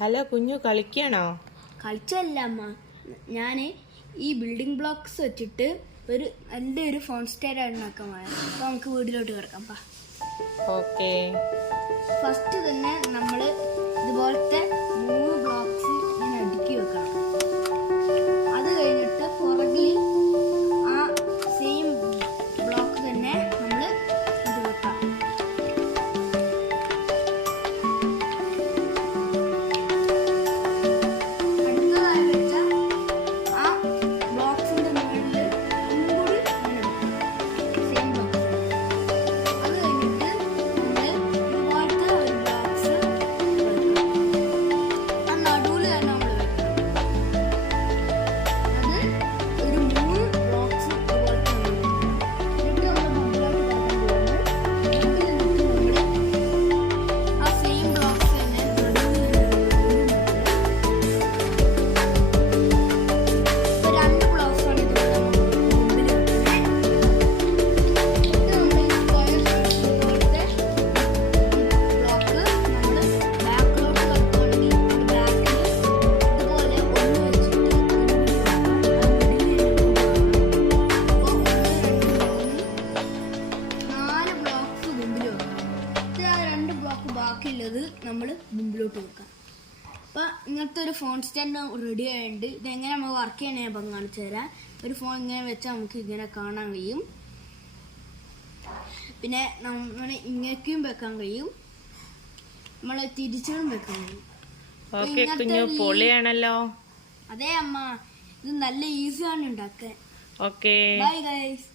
Hello കുഞ്ഞു, കളിക്കണോ? കളിച്ചല്ല അമ്മ, ഞാൻ ഈ ബിൽഡിംഗ് ബ്ലോക്സ് വെച്ചിട്ട് ഒരു നല്ലൊരു ഫോൺ സ്റ്റൈൽ ഉണ്ടാക്കാൻ പോയത്. അപ്പോൾ നമുക്ക് വീട്ടിലോട്ട് കിടക്കാം. ഓക്കെ. ഫസ്റ്റ് തന്നെ നമ്മൾ ഇതുപോലത്തെ 3 ബ്ലോക്സ് ഇങ്ങനെ അടുക്കി വെക്കണം. അത് കഴിഞ്ഞിട്ട് പുറകിൽ ആ സെയിം ബ്ലോക്ക് തന്നെ നമ്മൾ ഇത് വെക്കാം. അടുത്തതായി വെച്ച ആ ബ്ലോക്സിന്റെ മുകളിൽ ഒന്നുകൂടി ഇങ്ങനെ സെയിം ബ്ലോക്സ്. അത് കഴിഞ്ഞിട്ട് നമ്മൾ ഇതുപോലത്തെ ഒരു ബ്ലോക്സ് വെക്കണം. ആ നടുവിൽ തന്നെ നമ്മൾ വെക്കണം. അത് ഒരു 3 ബ്ലോക്സ് ഇതുപോലത്തെ എന്നിട്ട് നമ്മൾ മുമ്പിലോട്ട് കിടക്കാൻ പോകുന്നു. മുമ്പിൽ നിന്നിട്ട് നമ്മൾ ആ സെയിം ബ്ലോക്സ് തന്നെ നടുവിൽ ഇപ്പോൾ 2 ബ്ലോക്സ് ആണ് ഇതുപോലെ മുമ്പിൽ വെക്കുന്നത്. എന്നിട്ട് നമ്മൾ ഈ സ്ക്വയർ പോലത്തെ ബ്ലോക്ക് നമ്മൾ ബാക്കിലോട്ട് വെക്കുകയാണെങ്കിൽ ബാക്കിൽ ഇതുപോലെ ഒന്ന് വെച്ചിട്ട് അപ്പോൾ 1, 2, 3, 4 ബ്ലോക്സ് മുമ്പിൽ വെക്കണം. എന്നിട്ട് ആ 2 ബ്ലോക്ക് ബാക്കിയുള്ളത് നമ്മൾ മുമ്പിലോട്ട് വെക്കാം. അപ്പോൾ ഇങ്ങനത്തെ ഒരു ഫോൺ സ്റ്റാൻഡ് റെഡി ആയിട്ടുണ്ട്. ഇതെങ്ങനെ നമ്മൾ വർക്ക് ചെയ്യണേ അപ്പം കാണിച്ചു തരാം. ഒരു ഫോൺ ഇങ്ങനെ വെച്ചാൽ നമുക്ക് ഇങ്ങനെ കാണാൻ കഴിയും. പിന്നെ നമ്മൾ ഇങ്ങനെയും വെക്കാൻ കഴിയും, നമ്മൾ തിരിച്ചും വെക്കാൻ കഴിയും. ഓക്കെ കുഞ്ഞു, പൊളിയാണല്ലോ. അതെ അമ്മ, ഇത് നല്ല ഈസിയാണ് ഉണ്ടാക്കാൻ. ഓക്കെ. Bye guys.